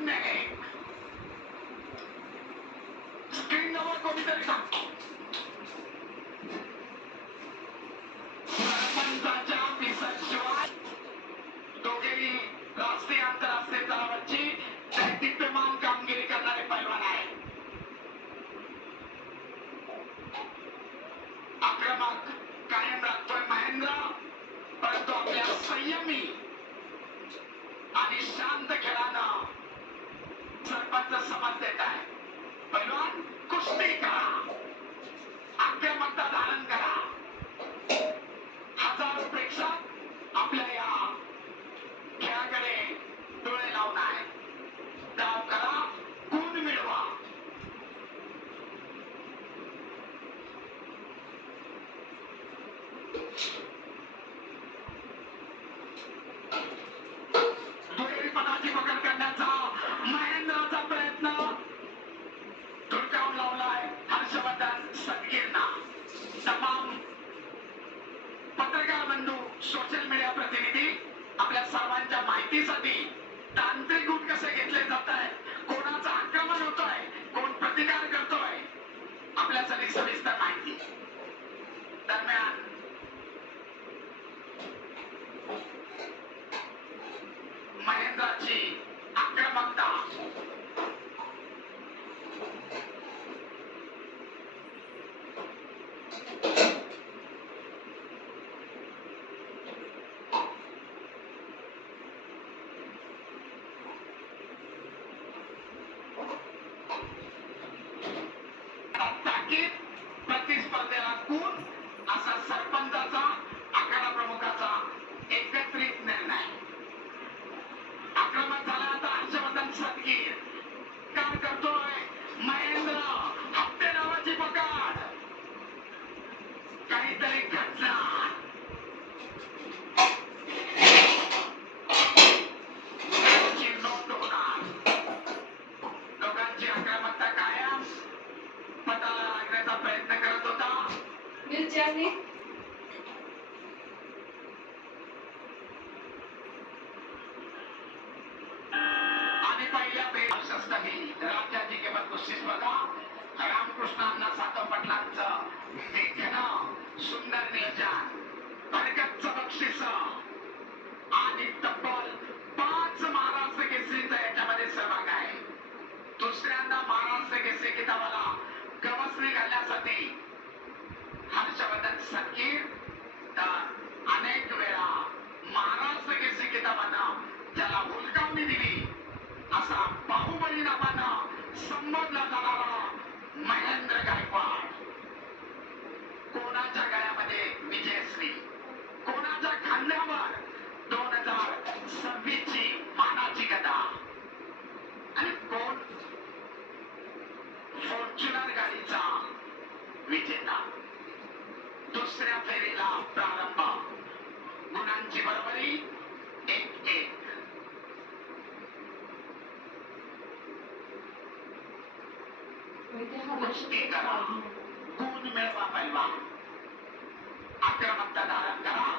मान्य आहे. स्क्रीनवर कोणीतरी सांगतो सरपंचाच्या ऑफिसरशिवाय दोघेही राष्ट्रीय आंतरराष्ट्रीय स्तरावरची दैदिप्यमान कामगिरी करणारे पैलवान आहे. आक्रमक कायम राखतोय महेंद्र, परंतु आपल्या संयमी आणि शांत खेळानं सरपंच समज देत आहे. पैलवान कुस्ती करा, आक्रमकता धारण करा. हजारो प्रेक्षक आपल्या या खेळाकडे डोळे लावून आहे. डाव करा, गुण मिळवा. दुहेरीपणाची पकड करण्याचा महेंद्राचा प्रयत्न धुडकावून लावलाय हर्षवर्धन सदगीरना. तमाम पत्रकार बंधू, सोशल मीडिया प्रतिनिधी, आपल्या सर्वांच्या माहितीसाठी तांत्रिक गुण कसे घेतले जात आहे, कोणाचं आक्रमण होतोय, कोण प्रतिकार करतोय, आपल्यासाठी सविस्तर माहिती. दरम्यान महेंद्राची आक्रमकता ताकीद, प्रतिस्पर्धेला गुण, असा सरपंचाचा आखाडा प्रमुखाचा एकत्रित निर्णय. आक्रमक झाला आता हर्षवर्धन सदगीर. काय करतोय महेंद्र? हप्ते नावाची पकड. काहीतरी घडणार. नोंद होणार. लोकांची आक्रमकता कायम पताला लागण्याचा प्रयत्न करत होता. आणि पहिल्या बेषष्टही राज्याची केवळ कुस्ती स्पर्धा रामकृष्णांना सातव पाटलांचं देखणं, सुंदर नियोजन, भरगच्च बक्षीस आणि तब्बल 5 महाराष्ट्र केसरीचा याच्यामध्ये सहभाग आहे. दुसऱ्यांदा महाराष्ट्र केसरी किताबाला गवसणी घालण्यासाठी हर्षवर्धन सदगीर तर अनेक वेळा महाराष्ट्र केसरी किताबानं ज्याला हुलकावणी दिली असा बाहुबली नावानं संबोधला जाणारा महेंद्र गायकवाड. कोणाच्या गळ्यामध्ये विजयश्री, कोणाच्या खांद्यावर 2026 ची मानाची गदा, आणि कोण फॉर्च्युनर गाडीचा विजेता. दुसऱ्या फेरीला प्रारंभ. गुणांची बरोबरी 1-1. कुस्ती करा, गुण मिळवा पैलवान. आक्रमकता धारण करा.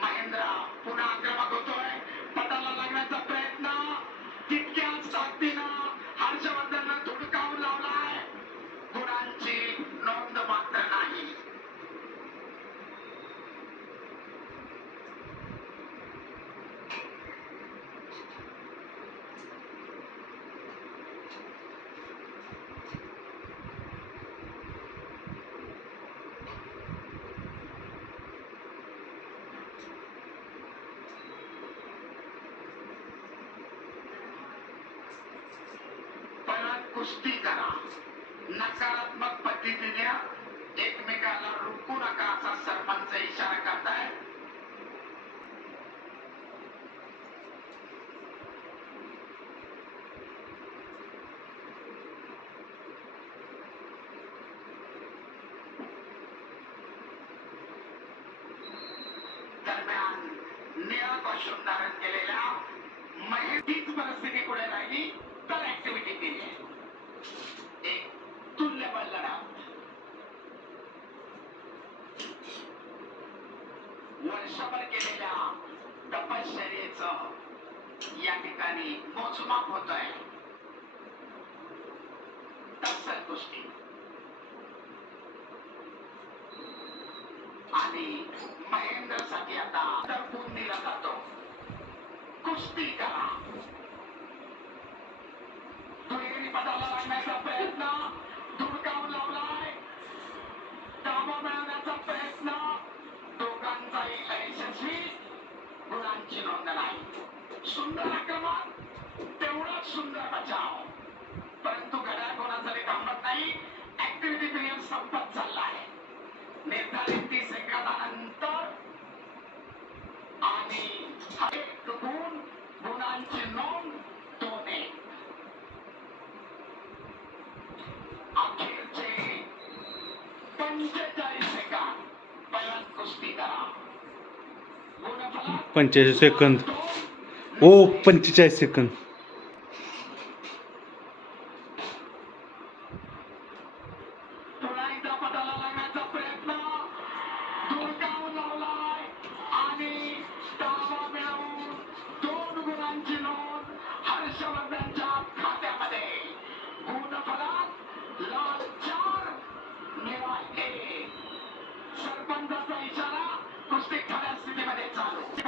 महेंद्र पुन्हा आक्रमक होतोय. पटाला लागण्याचा प्रयत्न तितक्याच ताकदीनं हर्षवर्धननं धुडकावून लावलाय. गुणांची नोंद मात्र नाही. कुस्ती करा, नकारात्मक पद्धतीने एकमेकाला रोखू नका असा सरपंच इशारा करताय. दरम्यान निळा कॉस्ट्यूम धारण केलेल्या महिलेची परिस्थिती पुढे राहिली तर ऍक्टिव्हिटी केली आहे. एक तुल्यबळ लढत. वर्षभर केलेल्या तपश्चर्येचं या ठिकाणी ठिकाणी मोजमाप होत आहे. तसं गोष्टी आणि महेंद्रसाठी आता गुण दिला जातो. कुस्ती करा. दुहेरी पदाला लागण्याचा प्रयत्न धुडकावून लावलाय. दाबा मिळवण्याचा प्रयत्न दोघांचाही अयशस्वी. गुणांची नोंद नाही. सुंदर आक्रमण, तेवढाच सुंदर बचाव. परंतु घड्याळ कोणासाठी थांबत नाही. ऍक्टिव्हिटी पिरियड संपत चालला आहे. निर्धारित 30 सेकंदानंतर आणि एक गुण, गुणांची नोंद 2-1. अखेरचे 45 सेकंद. पहिला कुस्ती करा. गुणफलक 45 सेकंद. 2. ओ 45 सेकंद. पुन्हा एकदा पदाला लागण्याचा प्रयत्न धुडकावून लावलाय आणि दावा मिळवून 2 गुणांची नोंद हर्षवर्धनच्या खात्यामध्ये. गुणफलक लाल 4 निळा 1. सरपंचाचा इशारा. कुस्ती खऱ्या स्थितीमध्ये चालू.